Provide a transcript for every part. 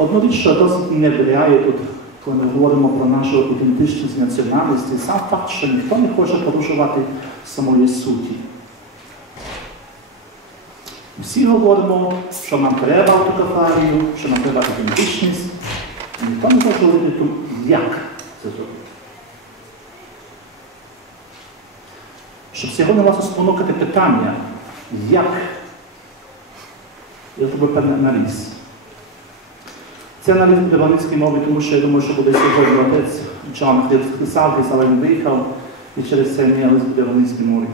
Одну річ, що досить не вдаряє тут, коли ми говоримо про нашу ідентичність національності, сам факт, що ніхто не хоче порушувати самої суті. Всі говоримо, що нам треба автокефалію, що нам треба ідентичність, ніхто не хоче говорити, як це зробити. Щоб сьогодні вас спонукати питання, як я зробив певний аналіз. Це аналіз буде в англійській мові, тому що я думаю, що буде сьогодні отець Джон Християнства, але він виїхав, і через це мій аналіз буде в англійській мові.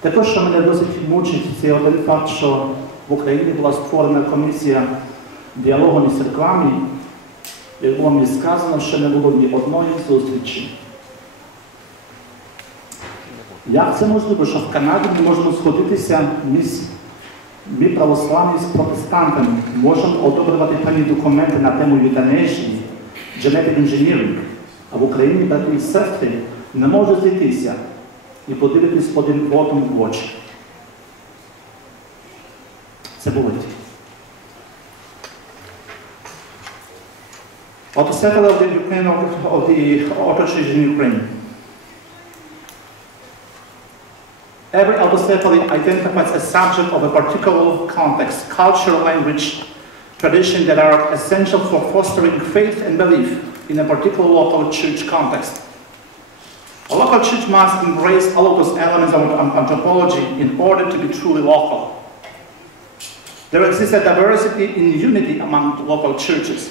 Також, що мене досить мучить, це один факт, що в Україні була створена комісія діалогу між церквами, як було мені сказано, що не було ні одної зустрічі. Як це можливо, що в Канаді ми можемо сходитися ми православні з протестантами, можемо одобрювати певні документи на тему евтаназії, genetic engineering, а в Україні брати і сестри не можуть зійтися і подивитись один одному в очі. Це болить. Autocephaly of the Ukrainian of the Orthodox Church in Ukraine. Every autocephaly identifies a subject of a particular context, culture, language, tradition that are essential for fostering faith and belief in a particular local church context. A local church must embrace all of those elements of anthropology in order to be truly local. There exists a diversity in unity among local churches.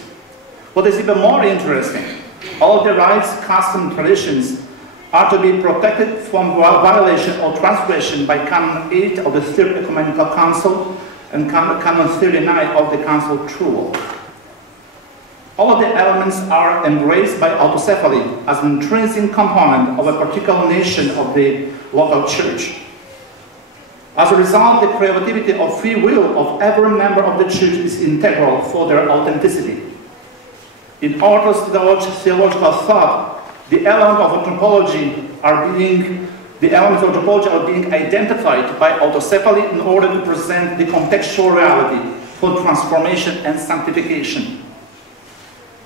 What is even more interesting, all of the rites, customs, traditions are to be protected from violation or transgression by Canon 8 of the Third Ecumenical Council and Canon 39 of the Council of True. All of the elements are embraced by autocephaly as an intrinsic component of a particular nation of the local church. As a result, the creativity of free will of every member of the church is integral for their authenticity. In Orthodox theological thought, the elements of anthropology are being identified by autocephaly in order to present the contextual reality for transformation and sanctification.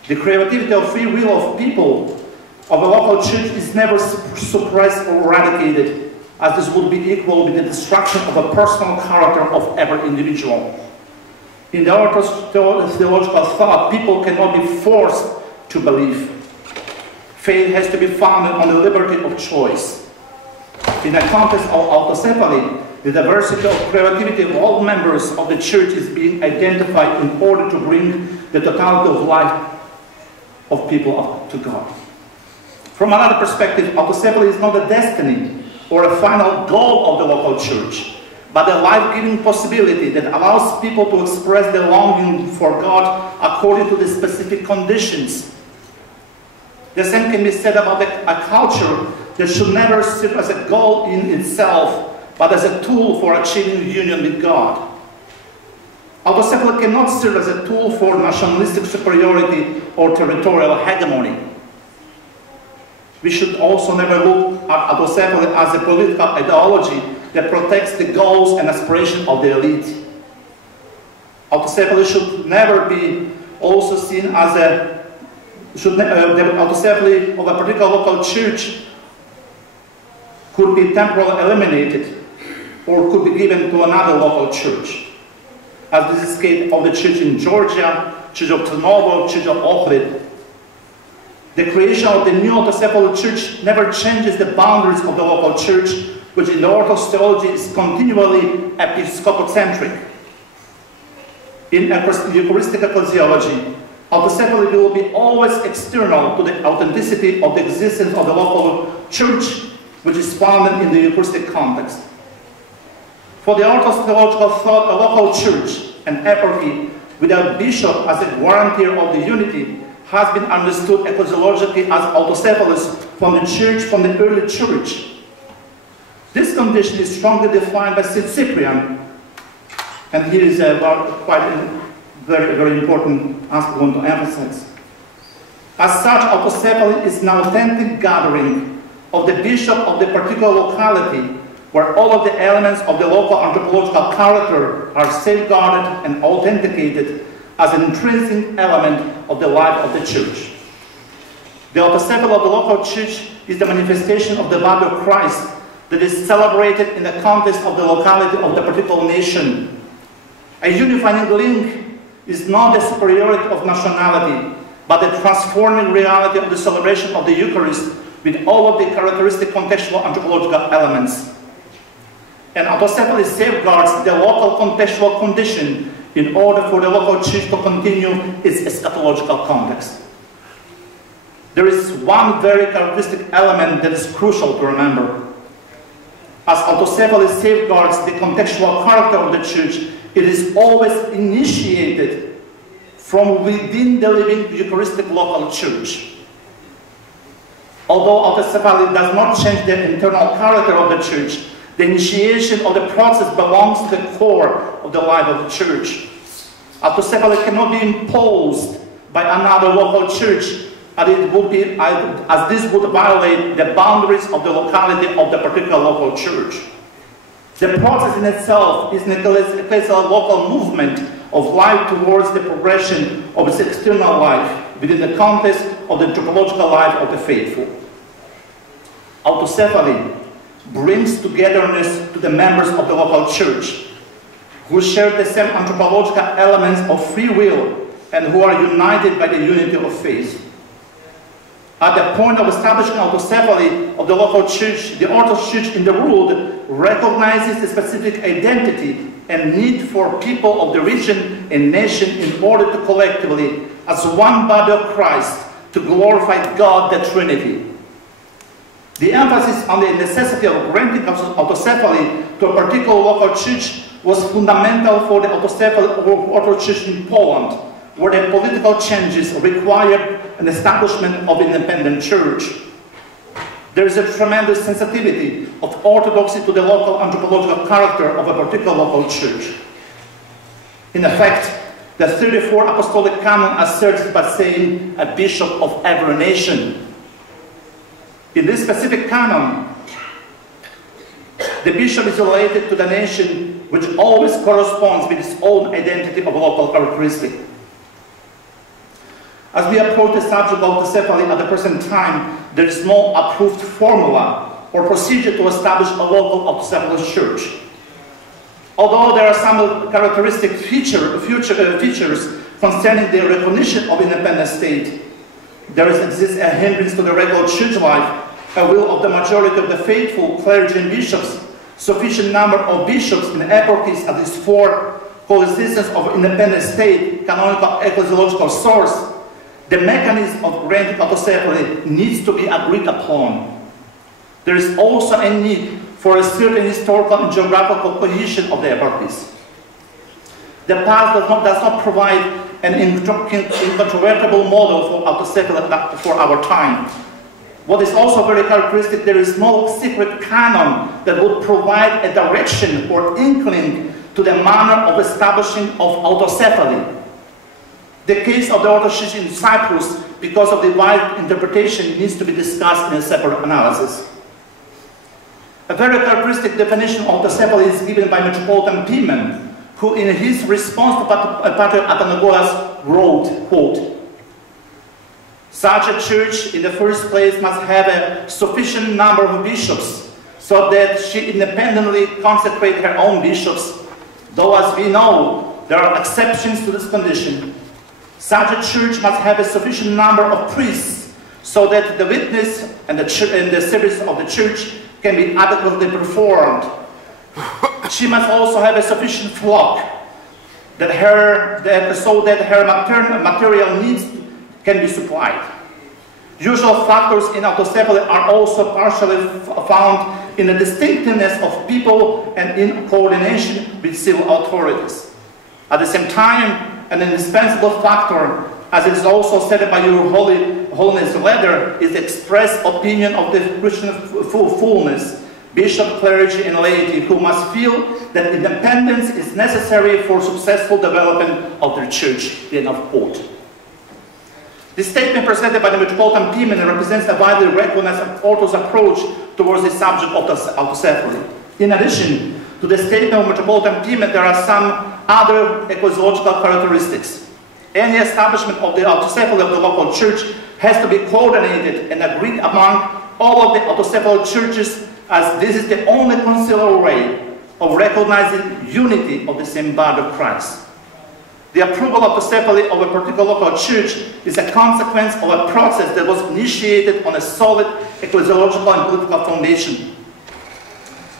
The creativity of free will of people of a local church is never suppressed or eradicated, as this would be equal with the destruction of a personal character of every individual. In the Orthodox theological thought, people cannot be forced to believe. Faith has to be founded on the liberty of choice. In the context of autocephaly, the diversity of creativity of all members of the church is being identified in order to bring the totality of life of people to God. From another perspective, autocephaly is not a destiny or a final goal of the local church, but a life-giving possibility that allows people to express their longing for God according to the specific conditions. The same can be said about a culture that should never serve as a goal in itself, but as a tool for achieving union with God. Autocephaly cannot serve as a tool for nationalistic superiority or territorial hegemony. We should also never look at autocephaly as a political ideology that protects the goals and aspirations of the elite. Autocephaly should never be also seen as the autocephaly of a particular local church could be temporarily eliminated or could be given to another local church, as this is the case of the church in Georgia, Church of Trnovo, Church of Ohrid. The creation of the new autocephaly church never changes the boundaries of the local church, which in the Orthodox theology is continually episcopocentric. In Eucharistic ecclesiology, autocephaly will be always external to the authenticity of the existence of the local church, which is founded in the Eucharistic context. For the Orthodox theological thought, a local church, an eparchy, without bishop as a guarantor of the unity, has been understood ecclesiologically as autocephalous from the early church. This condition is strongly defined by St. Cyprian, and here is quite a very important aspect I want to emphasize. As such, autocephaly is an authentic gathering of the bishop of the particular locality where all of the elements of the local anthropological character are safeguarded and authenticated as an intrinsic element of the life of the church. The autocephaly of the local church is the manifestation of the body of Christ that is celebrated in the context of the locality of the particular nation. A unifying link is not the superiority of nationality, but the transforming reality of the celebration of the Eucharist with all of the characteristic contextual anthropological elements. And autocephaly safeguards the local contextual condition in order for the local church to continue its eschatological context. There is one very characteristic element that is crucial to remember. As autocephaly safeguards the contextual character of the church, it is always initiated from within the living Eucharistic local church. Although autocephaly does not change the internal character of the church, the initiation of the process belongs to the core of the life of the church. Autocephaly cannot be imposed by another local church, as this would violate the boundaries of the locality of the particular local church. The process in itself is an ecclesial local movement of life towards the progression of its external life within the context of the anthropological life of the faithful. Autocephaly brings togetherness to the members of the local church, who share the same anthropological elements of free will and who are united by the unity of faith. At the point of establishing autocephaly of the local church, the Orthodox Church in the world recognizes the specific identity and need for people of the region and nation in order to collectively, as one body of Christ, to glorify God the Trinity. The emphasis on the necessity of granting autocephaly to a particular local church was fundamental for the autocephaly of the Orthodox Church in Poland, where the political changes required an establishment of an independent church. There is a tremendous sensitivity of orthodoxy to the local anthropological character of a particular local church. In effect, the 34 Apostolic Canon asserts by saying a bishop of every nation. In this specific canon, the bishop is related to the nation, which always corresponds with its own identity of local characteristic. As we approach the subject of autocephaly at the present time, there is no approved formula or procedure to establish a local autocephalous church. Although there are some characteristic features concerning the recognition of independent state, there exists a hindrance to the regular church life, a will of the majority of the faithful, clergy and bishops, sufficient number of bishops in epochs, at least 4, coexistence of independent state, canonical ecclesiological source. The mechanism of granting autocephaly needs to be agreed upon. There is also a need for a certain historical and geographical cohesion of the epochs. The past does not provide an incontrovertible model for autocephaly for our time. What is also very characteristic, there is no secret canon that would provide a direction or inkling to the manner of establishing of autocephaly. The case of the Orthodox Church in Cyprus, because of the wide interpretation, needs to be discussed in a separate analysis. A very characteristic definition of autocephaly is given by Metropolitan Kyivan, who in his response to Patriarch Athanagoras wrote, quote, "Such a church in the first place must have a sufficient number of bishops so that she independently consecrate her own bishops, though as we know there are exceptions to this condition. Such a church must have a sufficient number of priests so that the witness and the service of the church can be adequately performed. She must also have a sufficient flock so that her material needs can be supplied. Usual factors in autocephaly are also partially found in the distinctiveness of people and in coordination with civil authorities. At the same time, an indispensable factor, as it is also said by Your Holiness letter, is the express opinion of the Christian fullness, bishop, clergy, and laity, who must feel that independence is necessary for successful development of their church." End of quote. This statement presented by the Metropolitan Kyivan represents a widely recognized Orthodox approach towards the subject of autocephaly. In addition to the statement of Metropolitan Kyivan, there are some other ecclesiological characteristics. Any establishment of the autocephaly of the local church has to be coordinated and agreed among all of the autocephaly churches, as this is the only conciliar way of recognizing unity of the same body of Christ. The approval of autocephaly of a particular local church is a consequence of a process that was initiated on a solid ecclesiological and political foundation.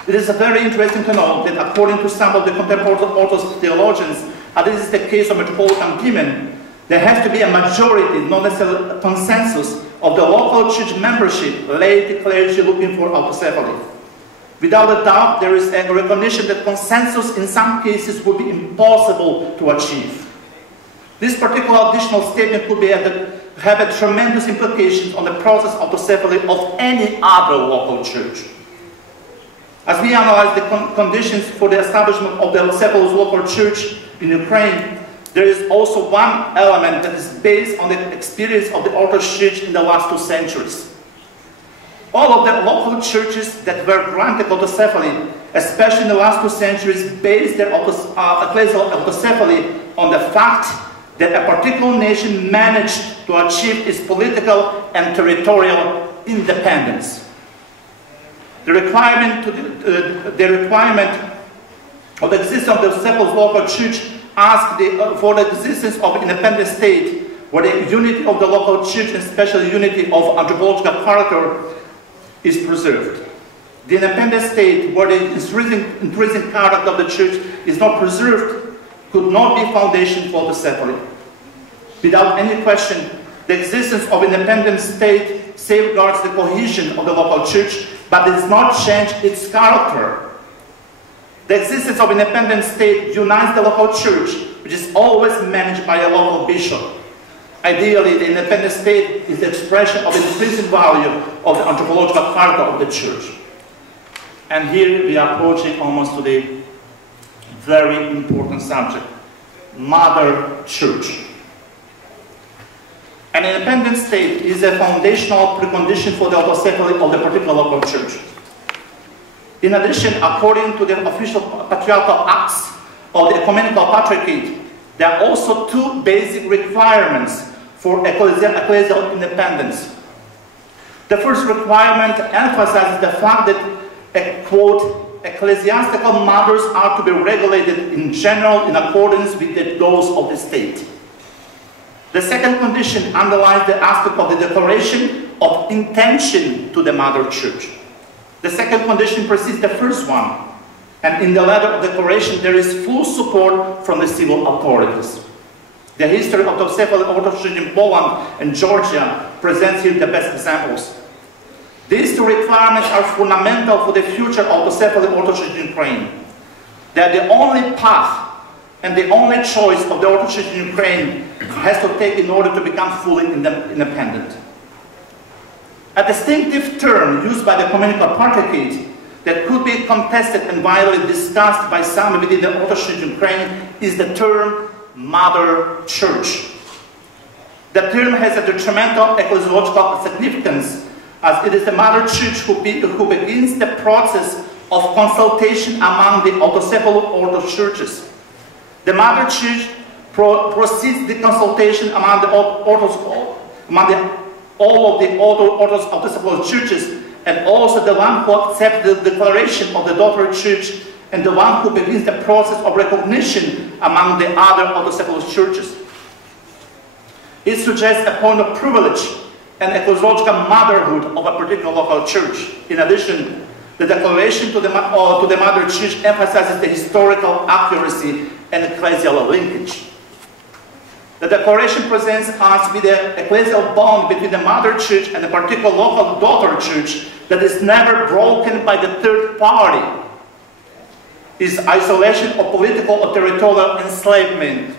It is very interesting to note that according to some of the contemporary Orthodox theologians, and this is the case of Metropolitan Kyivan, there has to be a majority, not necessarily a consensus, of the local church membership, laity, clergy, looking for autocephaly. Without a doubt, there is a recognition that consensus in some cases would be impossible to achieve. This particular additional statement could have a tremendous implications on the process of autocephaly of any other local church. As we analyze the conditions for the establishment of the autocephaly local church in Ukraine, there is also one element that is based on the experience of the Orthodox Church in the last 2 centuries. All of the local churches that were granted autocephaly, especially in the last 2 centuries, based their ecclesial autocephaly on the fact that a particular nation managed to achieve its political and territorial independence. The requirement of the existence of the autocephalous local church asked for the existence of an independent state where the unity of the local church, and especially the unity of anthropological character, is preserved. The independent state where the intrinsic character of the church is not preserved could not be foundation for autocephaly. Without any question, the existence of an independent state safeguards the cohesion of the local church, but does not change its character. The existence of an independent state unites the local church, which is always managed by a local bishop. Ideally, the independent state is the expression of the intrinsic value of the anthropological character of the church. And here we are approaching almost to the very important subject, Mother Church. An independent state is a foundational precondition for the autocephaly of the particular local church. In addition, according to the official patriarchal acts of the Ecumenical Patriarchate, there are also 2 basic requirements for ecclesial independence. The first requirement emphasizes the fact that, quote, ecclesiastical matters are to be regulated in general in accordance with the laws of the state. The second condition underlines the aspect of the declaration of intention to the Mother Church. The second condition precedes the first one, and in the letter of declaration there is full support from the civil authorities. The history of the autocephaly Orthodox Church in Poland and Georgia presents here the best examples. These 2 requirements are fundamental for the future of the autocephaly Orthodox Church in Ukraine. They are the only path and the only choice of the Orthodox Church in Ukraine has to take in order to become fully independent. A distinctive term used by the Ecumenical Patriarchate that could be contested and widely discussed by some within the Orthodox Church in Ukraine is the term Mother Church. The term has a detrimental ecclesiological significance, as it is the Mother Church who begins the process of consultation among the autocephalous Orthodox churches. The Mother Church proceeds the consultation among all of the Orthodox autocephalous churches, and also the one who accepts the declaration of the daughter church, and the one who begins the process of recognition among the other autocephalous churches. It suggests a point of privilege and ecclesiological motherhood of a particular local church. In addition, the declaration to the Mother Church emphasizes the historical accuracy and ecclesial linkage. The declaration presents us with the ecclesial bond between the Mother Church and a particular local daughter church that is never broken by the third party. Is isolation of political or territorial enslavement.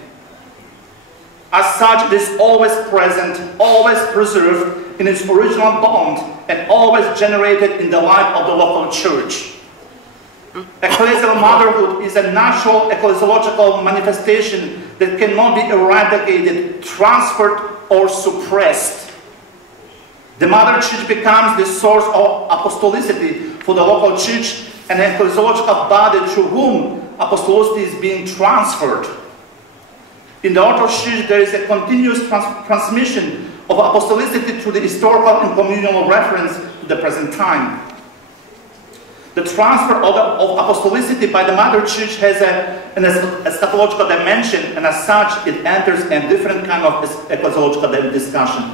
As such, it is always present, always preserved in its original bond, and always generated in the life of the local church. Ecclesial motherhood is a natural ecclesiological manifestation that cannot be eradicated, transferred, or suppressed. The Mother Church becomes the source of apostolicity for the local church an ecclesiological body through whom apostolicity is being transferred. In the Orthodox Church, there is a continuous transmission of apostolicity through the historical and communal reference to the present time. The transfer of apostolicity by the Mother Church has an eschatological dimension, and as such, it enters a different kind of ecclesiological discussion.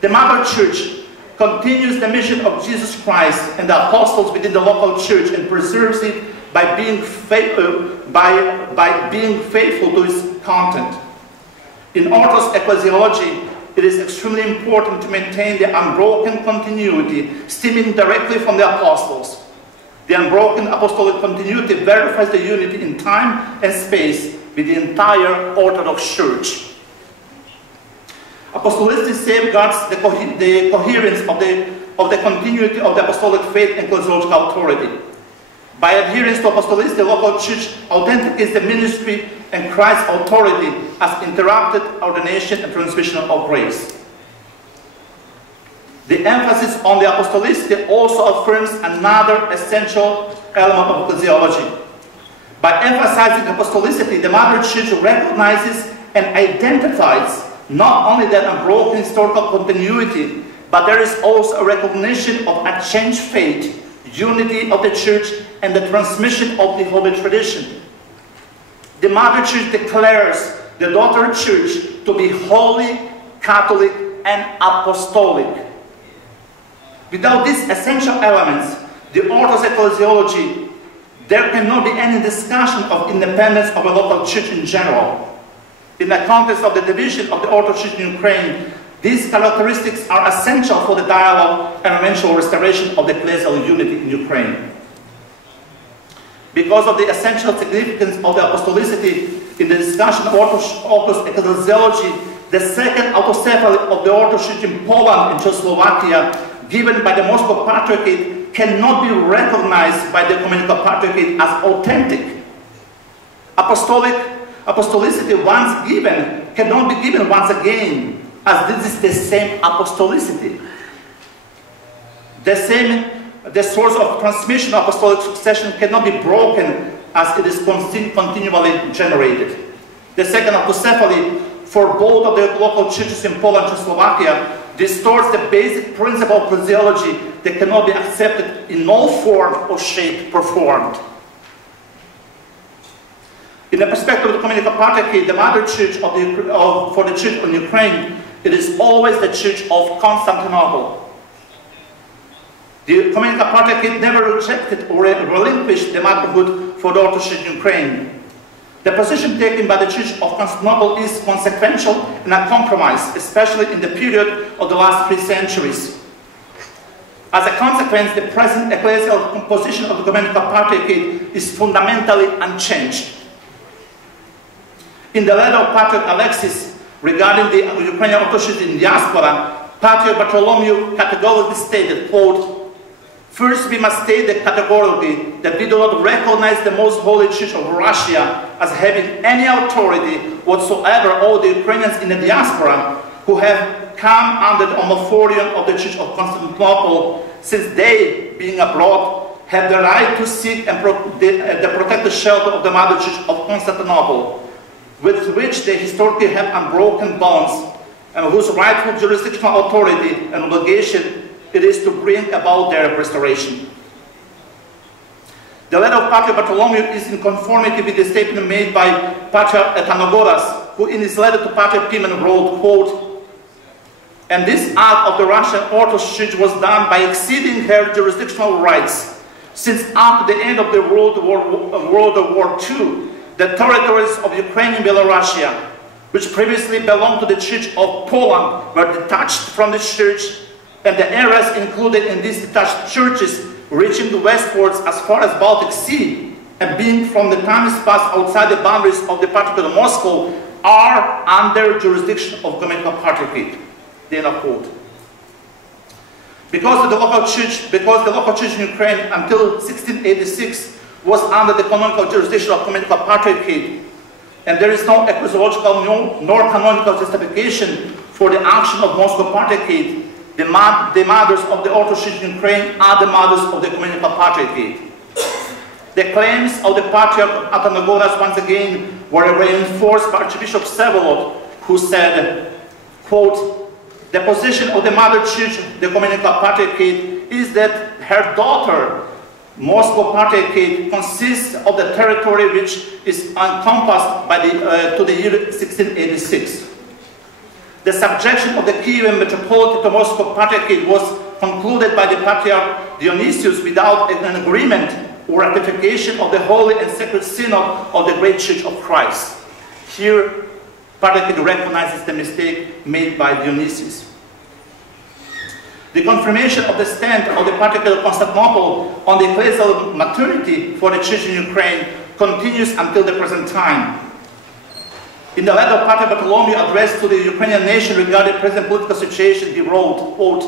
The Mother Church continues the mission of Jesus Christ and the apostles within the local church and preserves it by being faithful to its content. In Orthodox ecclesiology, it is extremely important to maintain the unbroken continuity stemming directly from the apostles. The unbroken apostolic continuity verifies the unity in time and space with the entire Orthodox Church. Apostolicity safeguards the coherence of the continuity of the apostolic faith and ecclesiological authority. By adherence to apostolicity, the local church authenticates the ministry and Christ's authority as interrupted ordination and transmission of grace. The emphasis on the apostolicity also affirms another essential element of ecclesiology. By emphasizing apostolicity, the Mother Church recognizes and identifies not only that unbroken historical continuity, but there is also a recognition of a changed faith, unity of the Church, and the transmission of the Holy Tradition. The Mother Church declares the Daughter Church to be holy, Catholic, and apostolic. Without these essential elements, the Orthodox ecclesiology, there cannot be any discussion of independence of a local church in general. In the context of the division of the Orthodox Church in Ukraine, these characteristics are essential for the dialogue and eventual restoration of the ecclesial unity in Ukraine. Because of the essential significance of the apostolicity in the discussion of Orthodox ecclesiology, the second autocephaly of the Orthodox Church in Poland and Czechoslovakia, given by the Moscow Patriarchate, cannot be recognized by the Ecumenical Patriarchate as authentic. Apostolicity once given cannot be given once again, as this is the same apostolicity. The source of transmission of apostolic succession cannot be broken as it is continually generated. The second autocephaly for both of the local churches in Poland and Czechoslovakia distorts the basic principle of ecclesiology that cannot be accepted in no form or shape performed. In the perspective of the Ecumenical Patriarchate, the Mother Church for the Church in Ukraine, it is always the Church of Constantinople. The Ecumenical Patriarchate never rejected or relinquished the motherhood for the Orthodox Church in Ukraine. The position taken by the Church of Constantinople is consequential and a compromise, especially in the period of the last 3 centuries. As a consequence, the present ecclesial composition of the Ecumenical Patriarchate is fundamentally unchanged. In the letter of Patriarch Alexis regarding the Ukrainian Orthodox Church in diaspora, Patriarch Bartholomew categorically stated, quote, "First, we must state categorically that we do not recognize the Most Holy Church of Russia as having any authority whatsoever over the Ukrainians in the diaspora who have come under the authority of the Church of Constantinople, since they, being abroad, have the right to seek and protect the shelter of the Mother Church of Constantinople, with which they historically have unbroken bonds, and whose rightful jurisdictional authority and obligation it is to bring about their restoration." The letter of Patriarch Bartholomew is in conformity with the statement made by Patriarch Athanagoras, who in his letter to Patriarch Kyivan wrote, quote, "And this act of the Russian Orthodox Church was done by exceeding her jurisdictional rights, since after the end of the World War II, the territories of Ukraine and Belorussia, which previously belonged to the Church of Poland, were detached from the Church, and the areas included in these detached churches reaching westwards as far as Baltic Sea, and being from the times past outside the boundaries of the Patriarchate of Moscow, are under jurisdiction of the Ecumenical Patriarchate." End of quote. Because the local church in Ukraine until 1686 was under the canonical jurisdiction of the Ecumenical Patriarchate, and there is no ecclesiological nor canonical justification for the action of Moscow Patriarchate, the mothers of the Orthodox Church in Ukraine are the mothers of the Ecumenical Patriarchate. The claims of the Patriarch of Athanagoras once again were reinforced by Archbishop Vsevolod, who said, quote, "The position of the Mother Church, the Ecumenical Patriarchate, is that her daughter, Moscow Patriarchate, consists of the territory which is encompassed by to the year 1686. The subjection of the Kyivan metropolitan to Moscow Patriarchate was concluded by the Patriarch Dionysius without an agreement or ratification of the Holy and Sacred Synod of the Great Church of Christ." Here, Patriarchate recognizes the mistake made by Dionysius. The confirmation of the stand of the Patriarchate of Constantinople on the ecclesial maternity for the Church in Ukraine continues until the present time. In the letter of Patriarch Bartholomew addressed to the Ukrainian nation regarding the present political situation, he wrote, quote,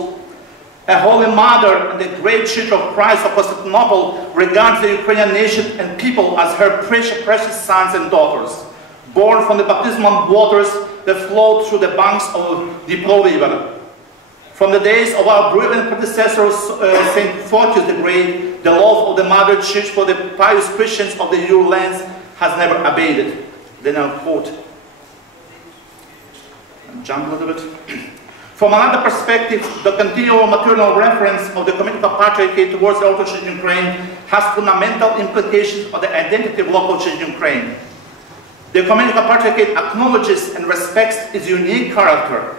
"A Holy Mother and the Great Church of Christ of Constantinople regards the Ukrainian nation and people as her precious sons and daughters, born from the baptismal waters that flowed through the banks of the River. From the days of our brilliant predecessor, St. Photius the Great, the love of the Mother Church for the pious Christians of the Ural lands has never abated." Then I'll quote. Jump a little bit. From another perspective, the continual maternal reference of the Ecumenical Patriarchate towards the Orthodox Church in Ukraine has fundamental implications on the identity of local church in Ukraine. The Ecumenical Patriarchate acknowledges and respects its unique character.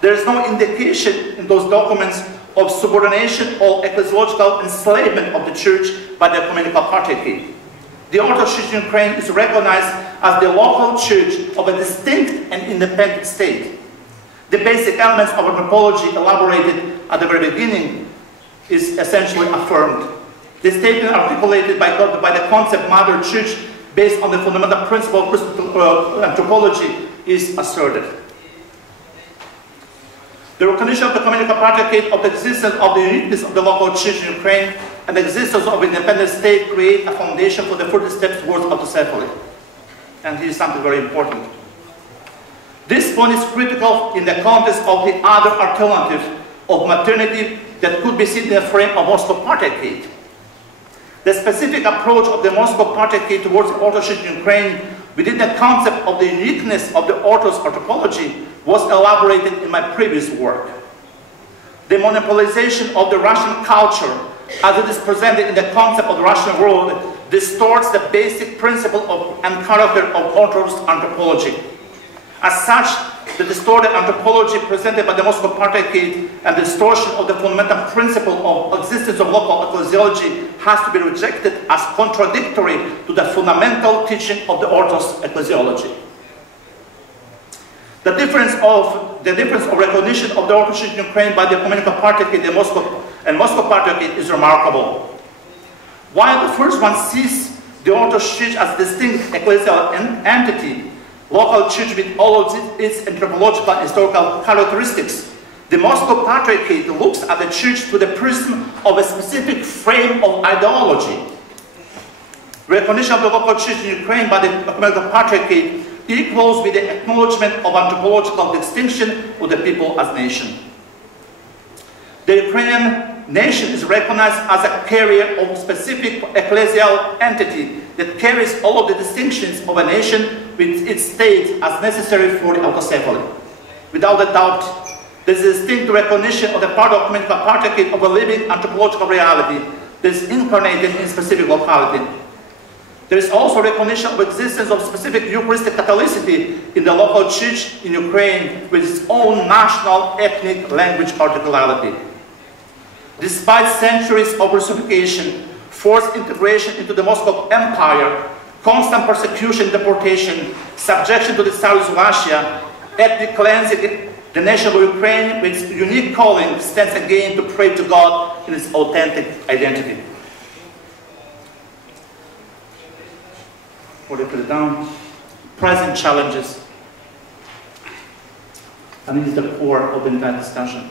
There is no indication in those documents of subordination or ecclesiological enslavement of the Church by the Ecumenical Patriarchate. The Orthodox Church in Ukraine is recognized as the local church of a distinct and independent state. The basic elements of anthropology elaborated at the very beginning is essentially affirmed. The statement articulated by the concept Mother Church based on the fundamental principle of anthropology is asserted. The recognition of the Ecumenical Patriarchate of the existence of the uniqueness of the local church in Ukraine and the existence of an independent state create a foundation for the further steps towards autocephaly. And here is something very important. This point is critical in the context of the other alternative of maternity that could be seen in the frame of Moscow Patriarchate. The specific approach of the Moscow Patriarchate towards the Orthodox Church in Ukraine within the concept of the uniqueness of the Orthodox anthropology was elaborated in my previous work. The monopolization of the Russian culture as it is presented in the concept of the Russian world distorts the basic principle and character of Orthodox anthropology. As such, the distorted anthropology presented by the Moscow Patriarchate and the distortion of the fundamental principle of existence of local ecclesiology has to be rejected as contradictory to the fundamental teaching of the Orthodox ecclesiology. The difference of recognition of the Orthodox Church in Ukraine by the Ecumenical Patriarchate and Moscow Patriarchate is remarkable. While the first one sees the Orthodox Church as a distinct ecclesial entity, local church with all of its anthropological and historical characteristics, the Moscow Patriarchate looks at the church through the prism of a specific frame of ideology. Recognition of the local church in Ukraine by the Ecumenical Patriarchate equals with the acknowledgement of anthropological distinction of the people as nation. The Ukrainian nation is recognized as a carrier of specific ecclesial entity that carries all of the distinctions of a nation with its state as necessary for the autocephaly. Without a doubt, there is a distinct recognition on the part of Ecumenical Patriarchate of a living anthropological reality that is incarnated in specific locality. There is also recognition of existence of specific Eucharistic Catholicity in the local church in Ukraine with its own national, ethnic, language particularity. Despite centuries of Russification, forced integration into the Moscow Empire, constant persecution, deportation, subjection to the Tsarist Russia, ethnic cleansing, the nation of Ukraine, with its unique calling, stands again to pray to God in its authentic identity. Put it down. Present challenges. And it is the core of the entire discussion.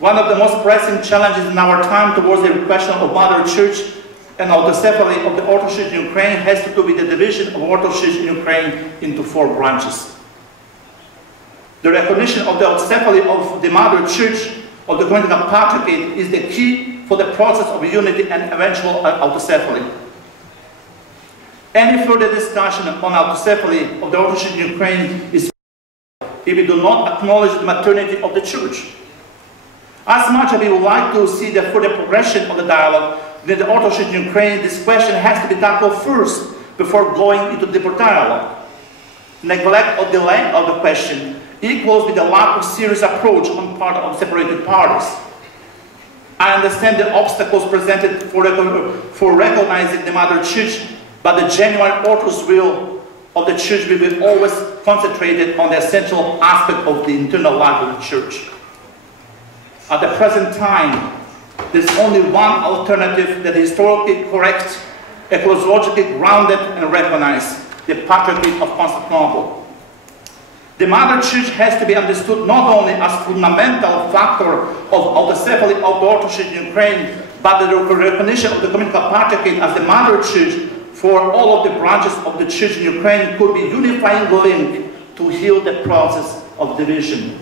One of the most pressing challenges in our time towards the question of Mother Church and autocephaly of the Orthodox Church in Ukraine has to do with the division of Orthodox Church in Ukraine into 4 branches. The recognition of the autocephaly of the Mother Church of the Ecumenical Patriarchate is the key for the process of unity and eventual autocephaly. Any further discussion on autocephaly of the Orthodox Church in Ukraine is if we do not acknowledge the maternity of the Church. As much as we would like to see the further progression of the dialogue with the Orthodox Church in Ukraine, this question has to be tackled first before going into deeper dialogue. Neglect or delay of the question equals with a lack of serious approach on part of separated parties. I understand the obstacles presented for recognizing the Mother Church, but the genuine Orthodox will of the Church will be always concentrated on the essential aspect of the internal life of the Church. At the present time, there is only one alternative that is historically correct, ecologically grounded and recognized: the Patriarchate of Constantinople. The Mother Church has to be understood not only as a fundamental factor of autocephaly of the Orthodox Church in Ukraine, but the recognition of the Communicable Patriarchate as the Mother Church for all of the branches of the Church in Ukraine could be unifying link to heal the process of division.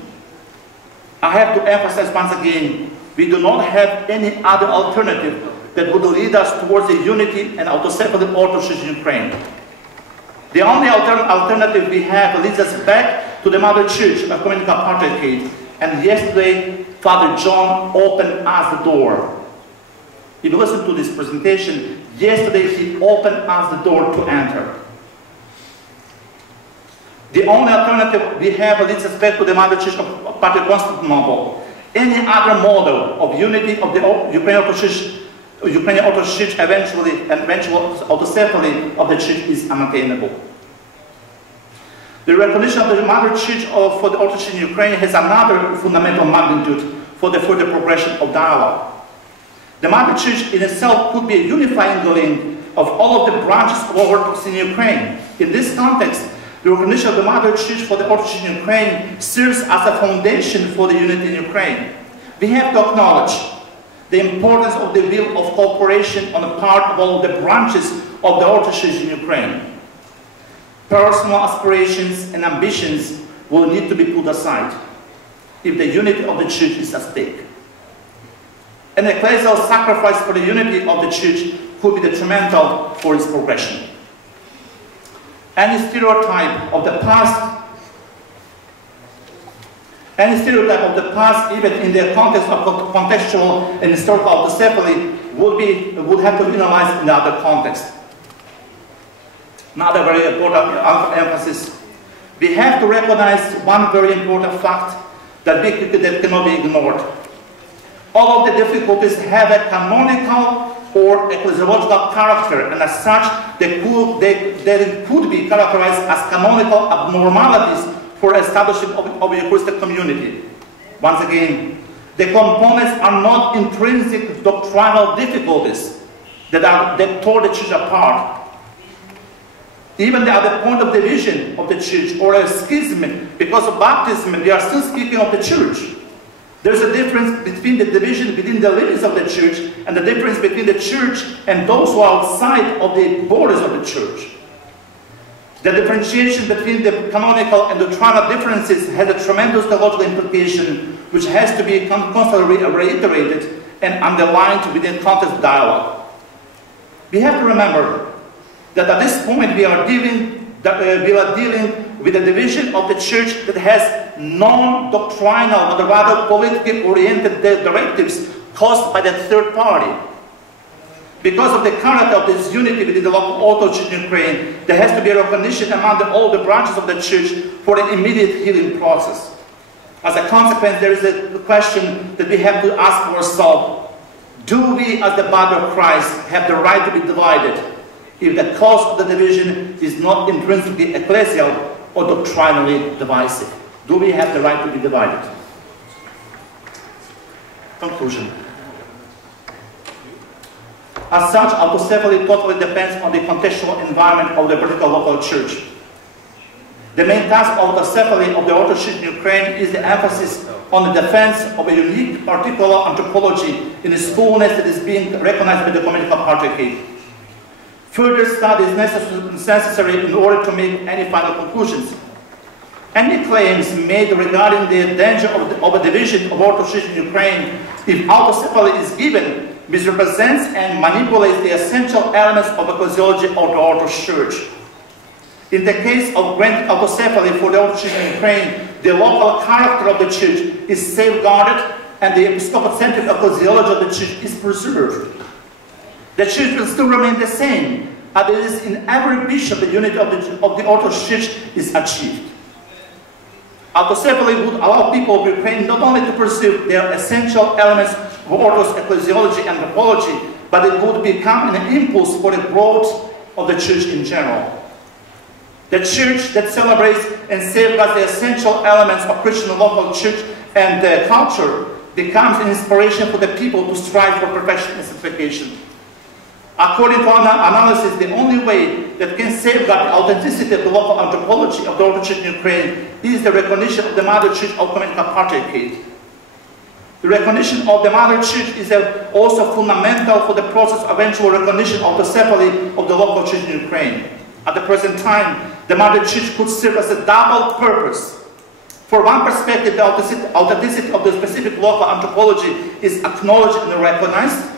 I have to emphasize once again, we do not have any other alternative that would lead us towards the unity and autocephaly of the Orthodox Church in Ukraine. The only alternative we have leads us back to the Mother Church of Communicable Patriarchate, and yesterday Father John opened us the door. If you listen to this presentation, yesterday he opened us the door to enter. The only alternative we have leads us back to the Mother Church of Patriarch Constantinople. Any other model of unity of the Ukrainian Orthodox Church eventual autocephaly of the Church is unattainable. The recognition of the Mother Church for the Orthodox Church in Ukraine has another fundamental magnitude for the further progression of dialogue. The Mother Church in itself could be a unifying link of all of the branches of Orthodox in Ukraine. In this context, the recognition of the Mother Church for the Orthodox Church in Ukraine serves as a foundation for the unity in Ukraine. We have to acknowledge the importance of the will of cooperation on the part of all the branches of the Orthodox Church in Ukraine. Personal aspirations and ambitions will need to be put aside if the unity of the Church is at stake. An ecclesial sacrifice for the unity of the Church could be detrimental for its progression. Any stereotype of the past, even in the context of contextual and historical autocephaly, would have to be analyzed in other context. Another very important emphasis. We have to recognize one very important fact that cannot be ignored. All of the difficulties have a canonical or ecclesiological character, and as such, they could be characterized as canonical abnormalities for establishing of a Eucharistic community. Once again, the components are not intrinsic doctrinal difficulties that tore the Church apart. Even at the point of division of the Church or a schism because of baptism, they are still speaking of the Church. There's a difference between the division within the limits of the Church and the difference between the Church and those who are outside of the borders of the Church. The differentiation between the canonical and doctrinal differences has a tremendous theological implication which has to be constantly reiterated and underlined within context dialogue. We have to remember that at this point we are dealing with a division of the Church that has non-doctrinal but rather politically oriented directives caused by the third party. Because of the character of this unity within the local Orthodox Church in Ukraine, there has to be a recognition among all the branches of the Church for an immediate healing process. As a consequence, there is a question that we have to ask ourselves: do we, as the body of Christ, have the right to be divided if the cause of the division is not intrinsically ecclesial or doctrinally divisive? Do we have the right to be divided? Conclusion. As such, autocephaly totally depends on the contextual environment of the particular local church. The main task of autocephaly of the Orthodox Church in Ukraine is the emphasis on the defense of a unique particular anthropology in its fullness that is being recognized by the Communicable Patriarchate. Further study is necessary in order to make any final conclusions. Any claims made regarding the danger of a division of Orthodox Church in Ukraine, if autocephaly is given, misrepresents and manipulates the essential elements of ecclesiology of the Orthodox Church. In the case of granted autocephaly for the Orthodox Church in Ukraine, the local character of the Church is safeguarded and the episcopal-centric ecclesiology of the Church is preserved. The Church will still remain the same, as it is in every bishop the unity of the Orthodox Church is achieved. Autocephaly would allow people of Ukraine not only to preserve their essential elements of Orthodox ecclesiology and apology, but it would become an impulse for the growth of the Church in general. The Church that celebrates and safeguards the essential elements of Christian local church and culture becomes an inspiration for the people to strive for perfection and sanctification. According to our analysis, the only way that can safeguard the authenticity of the local anthropology of the Orthodox Church in Ukraine is the recognition of the Mother Church of Ukrainian Patriarchate. The recognition of the Mother Church is also fundamental for the process of eventual recognition of the autocephaly of the local church in Ukraine. At the present time, the Mother Church could serve as a double purpose. For one perspective, the authenticity of the specific local anthropology is acknowledged and recognized.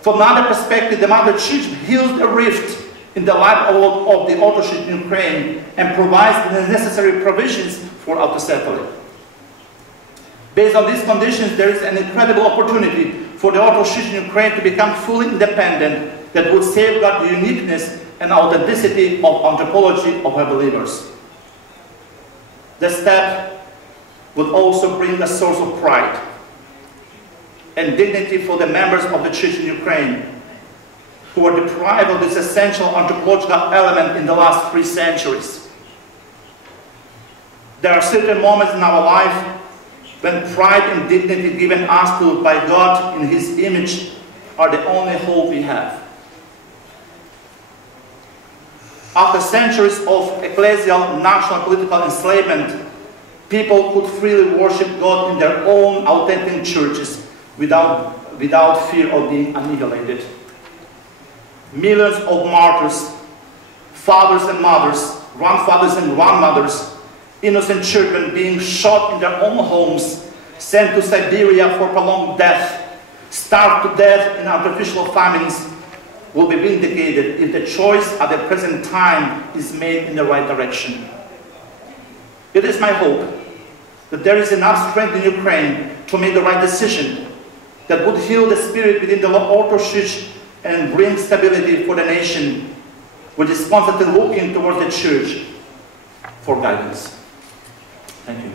From another perspective, the Mother Church heals a rift in the life of the Orthodox Church in Ukraine and provides the necessary provisions for autocephaly. Based on these conditions, there is an incredible opportunity for the Orthodox Church in Ukraine to become fully independent that would safeguard the uniqueness and authenticity of anthropology of her believers. The step would also bring a source of pride and dignity for the members of the Church in Ukraine who were deprived of this essential anthropological element in the last 3 centuries. There are certain moments in our life when pride and dignity given us by God in His image are the only hope we have. After centuries of ecclesial, national, political enslavement, people could freely worship God in their own authentic churches without fear of being annihilated. Millions of martyrs, fathers and mothers, grandfathers and grandmothers, innocent children being shot in their own homes, sent to Siberia for prolonged death, starved to death in artificial famines, will be vindicated if the choice at the present time is made in the right direction. It is my hope that there is enough strength in Ukraine to make the right decision that would heal the spirit within the Orthodox Church and bring stability for the nation, which is constantly looking towards the Church for guidance. Thank you.